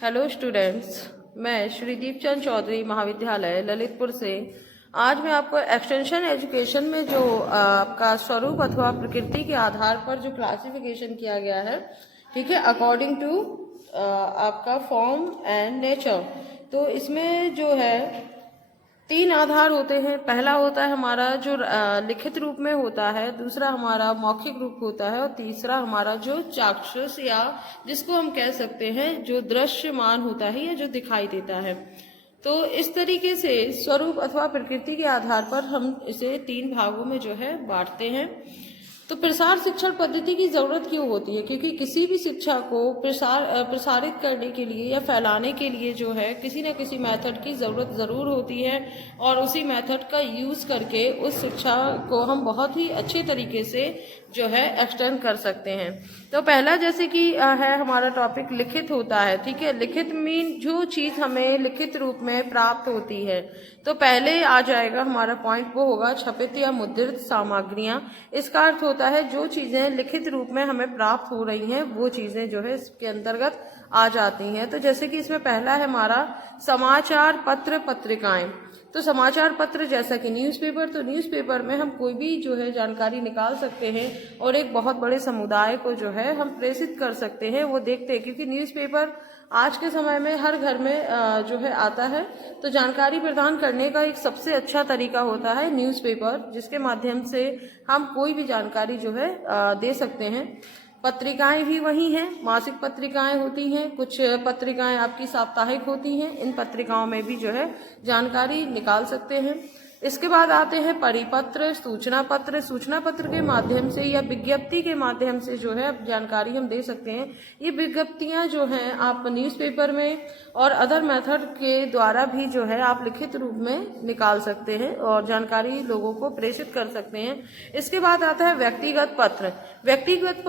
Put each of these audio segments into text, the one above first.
Hello students, मैं श्री दीपचंद चौधरी महाविद्यालय ललितपुर से आज मैं आपको एक्सटेंशन एजुकेशन में जो आपका स्वरूप अथवा प्रकृति के आधार पर जो क्लासिफिकेशन किया गया है, ठीक है, अकॉर्डिंग टू आपका फॉर्म एंड नेचर। तो इसमें जो है 3 आधार होते हैं। पहला होता है हमारा जो लिखित रूप में होता है, दूसरा हमारा मौखिक रूप होता है और तीसरा हमारा जो चाक्षुष या जिसको हम कह सकते हैं जो दृश्यमान होता है या जो दिखाई देता है। तो इस तरीके से स्वरूप अथवा प्रकृति के आधार पर हम इसे 3 भागों में जो है बांटते हैं। तो प्रसार शिक्षण पद्धति की जरूरत क्यों होती है? क्योंकि किसी भी शिक्षा को प्रसारित करने के लिए या फैलाने के लिए जो है किसी न किसी मेथड की जरूरत जरूर होती है और उसी मेथड का यूज करके उस शिक्षा को हम बहुत ही अच्छे तरीके से जो है एक्सटेंड कर सकते हैं। तो पहला जैसे कि है हमारा टॉपिक लिखित होता है, ठीक है। लिखित मीन जो चीज हमें लिखित रूप में प्राप्त होती है। तो पहले आ जाएगा हमारा पॉइंट, वो होगा छपित या मुद्रित सामग्रियां। इसका अर्थ होता है जो चीजें लिखित रूप में हमें प्राप्त हो रही हैं वो चीजें जो है इसके अंतर्गत आ जाती हैं। तो जैसे कि इसमें पहला है हमारा समाचार पत्र पत्रिकाएं। तो समाचार पत्र जैसा कि न्यूज़पेपर, तो न्यूज़पेपर में हम कोई भी जो है जानकारी निकाल सकते हैं और एक बहुत बड़े समुदाय को जो है हम प्रेषित कर सकते हैं, वो देखते हैं। क्योंकि न्यूज़पेपर आज के समय में हर घर में जो है आता है, तो जानकारी प्रदान करने का एक सबसे अच्छा तरीका होता है न्यूज़पेपर, जिसके माध्यम से हम कोई भी जानकारी जो है दे सकते हैं। पत्रिकाएं भी वही हैं, मासिक पत्रिकाएं होती हैं, कुछ पत्रिकाएं आपकी साप्ताहिक होती हैं। इन पत्रिकाओं में भी जो है जानकारी निकाल सकते हैं। इसके बाद आते हैं परिपत्र, सूचना पत्र। सूचना पत्र के माध्यम से या विज्ञप्ति के माध्यम से जो है जानकारी हम दे सकते हैं। ये विज्ञप्तियां जो हैं आप न्यूज़पेपर में और अदर मेथड के द्वारा भी जो है आप लिखित रूप में निकाल सकते हैं और जानकारी लोगों को प्रेषित कर सकते हैं। इसके बाद आता है व्यक्तिगत पत्र। व्यक्तिगत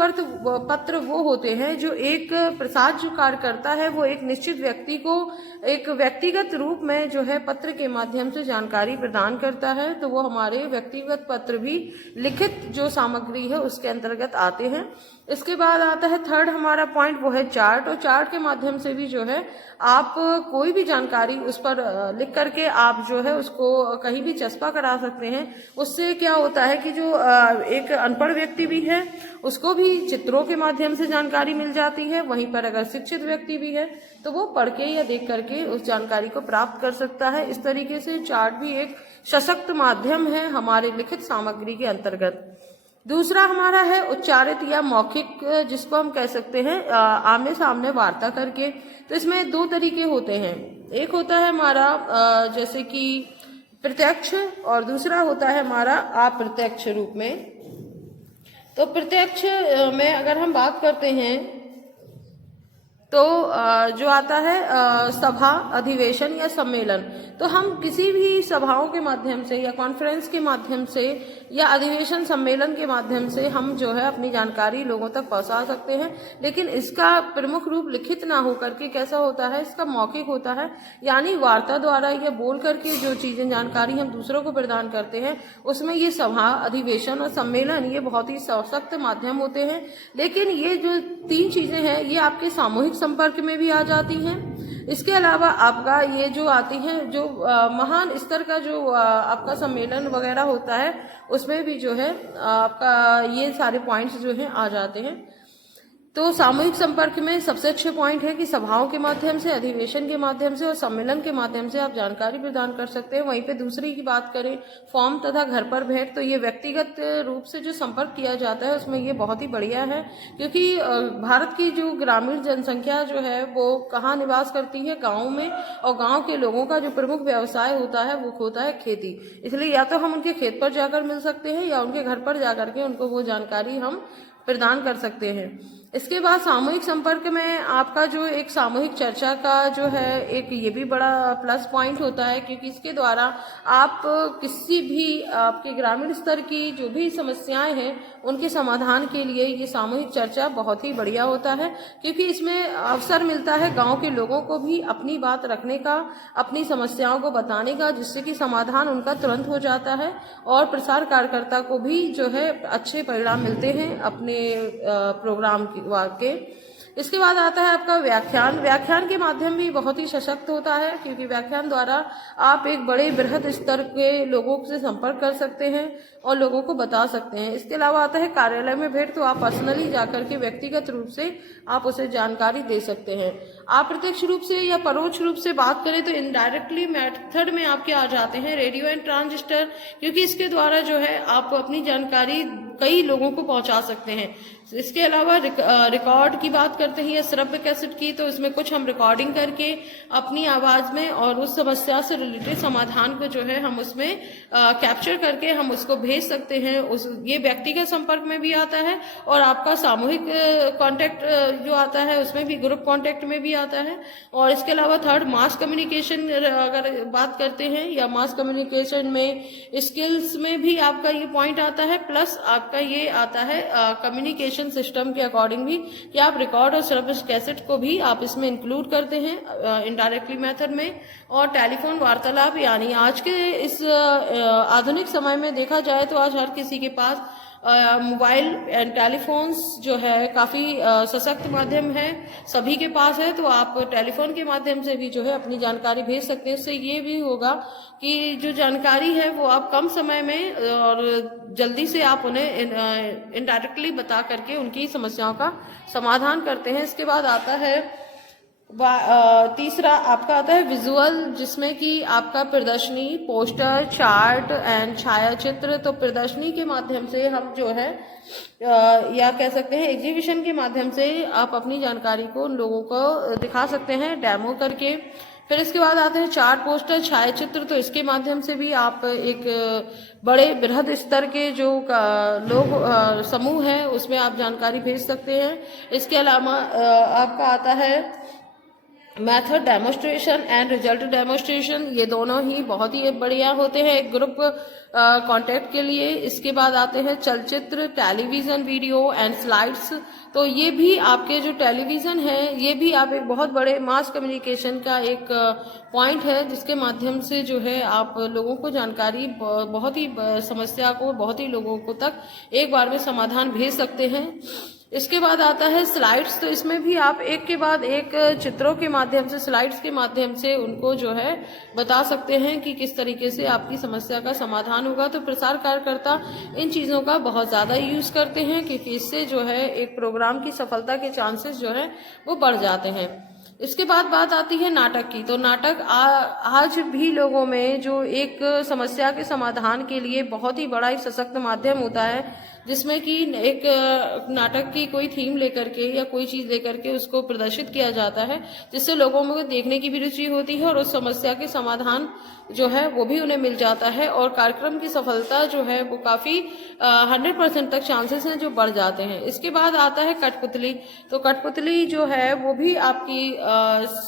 पत्र वो होते हैं जो एक प्रसार जो कार्य करता है वो एक निश्चित व्यक्ति को एक व्यक्तिगत रूप में जो है पत्र के माध्यम से जानकारी प्रदान करता है। तो वो हमारे व्यक्तिगत पत्र भी लिखित जो सामग्री है उसके अंतर्गत आते हैं। इसके बाद आता है थर्ड हमारा पॉइंट, वो है चार्ट। और चार्ट के माध्यम से भी जो है आप कोई भी जानकारी उस पर लिख करके आप जो है उसको कहीं भी चस्पा करा सकते हैं। उससे क्या होता है कि जो एक अनपढ़ व्यक्ति भी है उसको भी चित्रों के माध्यम से जानकारी मिल जाती है। वहीं पर अगर शिक्षित व्यक्ति भी है तो वो पढ़ के या देख करके उस जानकारी को प्राप्त कर सकता है। इस तरीके से चार्ट भी एक सशक्त माध्यम है हमारे लिखित सामग्री के अंतर्गत। दूसरा हमारा है उच्चारित या मौखिक, जिसको हम कह सकते हैं आमने सामने वार्ता करके। तो इसमें 2 तरीके होते हैं। एक होता है हमारा जैसे कि प्रत्यक्ष और दूसरा होता है हमारा अप्रत्यक्ष रूप में। तो प्रत्यक्ष में अगर हम बात करते हैं तो जो आता है सभा, अधिवेशन या सम्मेलन। तो हम किसी भी सभाओं के माध्यम से या कॉन्फ्रेंस के माध्यम से या अधिवेशन सम्मेलन के माध्यम से हम जो है अपनी जानकारी लोगों तक पहुंचा सकते हैं। लेकिन इसका प्रमुख रूप लिखित ना हो करके कैसा होता है, इसका मौखिक होता है। यानी वार्ता द्वारा या बोल करके जो चीजें जानकारी हम दूसरों को प्रदान करते हैं उसमें ये सभा, अधिवेशन और सम्मेलन ये बहुत ही सशक्त माध्यम होते हैं। लेकिन ये जो 3 चीजें हैं ये आपके सामूहिक संपर्क में भी आ जाती हैं। इसके अलावा आपका ये जो आती है जो महान स्तर का जो आपका सम्मेलन वगैरह होता है उसमें भी जो है आपका ये सारे पॉइंट्स जो हैं आ जाते हैं। तो सामूहिक संपर्क में सबसे अच्छे पॉइंट है कि सभाओं के माध्यम से, अधिवेशन के माध्यम से और सम्मेलन के माध्यम से आप जानकारी प्रदान कर सकते हैं। वहीं पे दूसरी की बात करें फॉर्म तथा घर पर भेंट, तो ये व्यक्तिगत रूप से जो संपर्क किया जाता है उसमें ये बहुत ही बढ़िया है। क्योंकि भारत की जो ग्रामीण जनसंख्या जो है वो कहाँ निवास करती है, गाँव में। और गाँव के लोगों का जो प्रमुख व्यवसाय होता है वो होता है खेती। इसलिए या तो हम उनके खेत पर जाकर मिल सकते हैं या उनके घर पर जाकर के उनको वो जानकारी हम प्रदान कर सकते हैं। इसके बाद सामूहिक संपर्क में आपका जो एक सामूहिक चर्चा का जो है एक ये भी बड़ा प्लस पॉइंट होता है। क्योंकि इसके द्वारा आप किसी भी आपके ग्रामीण स्तर की जो भी समस्याएं हैं उनके समाधान के लिए ये सामूहिक चर्चा बहुत ही बढ़िया होता है। क्योंकि इसमें अवसर मिलता है गांव के लोगों को भी अपनी बात रखने का, अपनी समस्याओं को बताने का, जिससे कि समाधान उनका तुरंत हो जाता है और प्रसार कार्यकर्ता को भी जो है अच्छे परिणाम मिलते हैं अपने प्रोग्राम के। इसके बाद आता है आपका व्याख्यान। व्याख्यान के माध्यम भी बहुत ही सशक्त होता है, क्योंकि व्याख्यान द्वारा आप एक बड़े बृहद स्तर के लोगों से संपर्क कर सकते हैं और लोगों को बता सकते हैं। इसके अलावा आता है कार्यालय में भेंट, तो आप पर्सनली जाकर के व्यक्तिगत रूप से आप उसे जानकारी दे सकते हैं। आप प्रत्यक्ष रूप से या परोक्ष रूप से बात करें तो इनडायरेक्टली मेथड में आपके आ जाते हैं रेडियो एंड ट्रांजिस्टर, क्योंकि इसके द्वारा जो है आप अपनी जानकारी कई लोगों को पहुंचा सकते हैं। इसके अलावा रिकॉर्ड की बात करते हैं या श्रव्य कैसेट की, तो इसमें कुछ हम रिकॉर्डिंग करके अपनी आवाज में और उस समस्या से रिलेटेड समाधान को जो है हम उसमें कैप्चर करके हम उसको भेज सकते हैं। ये व्यक्तिगत संपर्क में भी आता है और आपका सामूहिक कांटेक्ट जो आता है उसमें भी, ग्रुप कांटेक्ट में भी आता है। और इसके अलावा थर्ड मास कम्युनिकेशन अगर बात करते हैं या मास कम्युनिकेशन में स्किल्स में भी आपका ये पॉइंट आता है, प्लस आपका ये आता है कम्युनिकेशन सिस्टम के अकॉर्डिंग भी कि आप रिकॉर्ड और श्रव्य कैसेट को भी आप इसमें इंक्लूड करते हैं इनडायरेक्टली मेथड में। और टेलीफोन वार्तालाप, यानी आज के इस आधुनिक समय में देखा जाए तो आज हर किसी के पास मोबाइल एंड टेलीफोन्स जो है काफी सशक्त माध्यम है, सभी के पास है, तो आप टेलीफोन के माध्यम से भी जो है अपनी जानकारी भेज सकते हैं। इससे ये भी होगा कि जो जानकारी है वो आप कम समय में और जल्दी से आप उन्हें इनडायरेक्टली बता करके उनकी समस्याओं का समाधान करते हैं। इसके बाद आता है तीसरा आपका आता है विजुअल, जिसमें कि आपका प्रदर्शनी, पोस्टर, चार्ट एंड छायाचित्र। तो प्रदर्शनी के माध्यम से हम जो है या कह सकते हैं एग्जीबिशन के माध्यम से आप अपनी जानकारी को उन लोगों को दिखा सकते हैं डेमो करके। फिर इसके बाद आते हैं चार्ट, पोस्टर, छायाचित्र। तो इसके माध्यम से भी आप एक बड़े बृहद स्तर के जो लोग समूह है उसमें आप जानकारी भेज सकते हैं। इसके अलावा आपका आता है method demonstration and result demonstration. ये दोनों ही बहुत ही बढ़िया होते हैं एक ग्रुप कांटेक्ट के लिए। इसके बाद आते हैं चलचित्र, टेलीविजन, वीडियो एंड स्लाइड्स। तो ये भी आपके जो टेलीविजन है ये भी आप एक बहुत बड़े मास कम्युनिकेशन का एक पॉइंट है, जिसके माध्यम से जो है आप लोगों को जानकारी बहुत ही समस्या को बहुत ही लोगों को तक एक बार में समाधान भेज सकते हैं। इसके बाद आता है स्लाइड्स। तो इसमें भी आप एक के बाद एक चित्रों के माध्यम से, स्लाइड्स के माध्यम से उनको जो है बता सकते हैं कि किस तरीके से आपकी समस्या का समाधान होगा। तो प्रसार कार्यकर्ता इन चीजों का बहुत ज्यादा यूज करते हैं, क्योंकि इससे जो है एक प्रोग्राम की सफलता के चांसेस जो है वो बढ़ जाते हैं। इसके बाद बात आती है नाटक की। तो नाटक आज भी लोगों में जो एक समस्या के समाधान के लिए बहुत ही बड़ा एक सशक्त माध्यम होता है, जिसमें कि एक नाटक की कोई थीम लेकर के या कोई चीज लेकर के उसको प्रदर्शित किया जाता है, जिससे लोगों में देखने की भी रुचि होती है और उस समस्या के समाधान जो है वो भी उन्हें मिल जाता है और कार्यक्रम की सफलता जो है वो काफी 100% तक चांसेस हैं जो बढ़ जाते हैं। इसके बाद आता है कठपुतली। तो कठपुतली जो है वो भी आपकी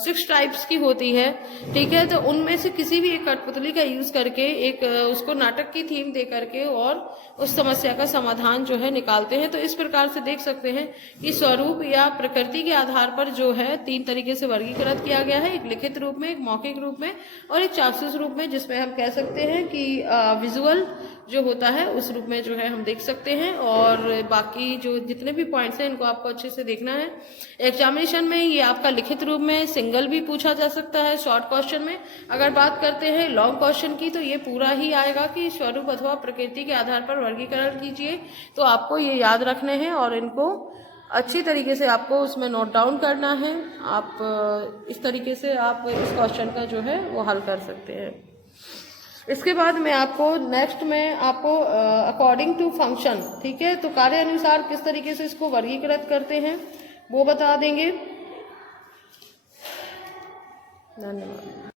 6 टाइप्स की होती है, ठीक है। तो उनमें से किसी भी एक कठपुतली का यूज करके एक उसको नाटक की थीम दे करके और उस समस्या का समाधान जो है निकालते हैं। तो इस प्रकार से देख सकते हैं कि स्वरूप या प्रकृति के आधार पर जो है 3 तरीके से वर्गीकृत किया गया है, एक लिखित रूप में, एक मौखिक रूप में और एक चाक्षुष रूप में, जिसमें हम कह सकते हैं कि विजुअल जो होता है उस रूप में जो है हम देख सकते हैं। और बाकी जो जितने भी पॉइंट्स हैं इनको आपको अच्छे से देखना है। एग्जामिनेशन में ये आपका लिखित रूप में सिंगल भी पूछा जा सकता है, शॉर्ट क्वेश्चन में। अगर बात करते हैं लॉन्ग क्वेश्चन की तो ये पूरा ही आएगा कि स्वरूप अथवा प्रकृति के आधार पर वर्गीकरण कीजिए। तो आपको ये याद रखने हैं और इनको अच्छी तरीके से आपको उसमें नोट डाउन करना है। आप इस तरीके से आप इस क्वेश्चन का जो है वो हल कर सकते हैं। इसके बाद मैं आपको नेक्स्ट में आपको अकॉर्डिंग टू फंक्शन, ठीक है, तो कार्य अनुसार किस तरीके से इसको वर्गीकृत करते हैं वो बता देंगे। धन्यवाद।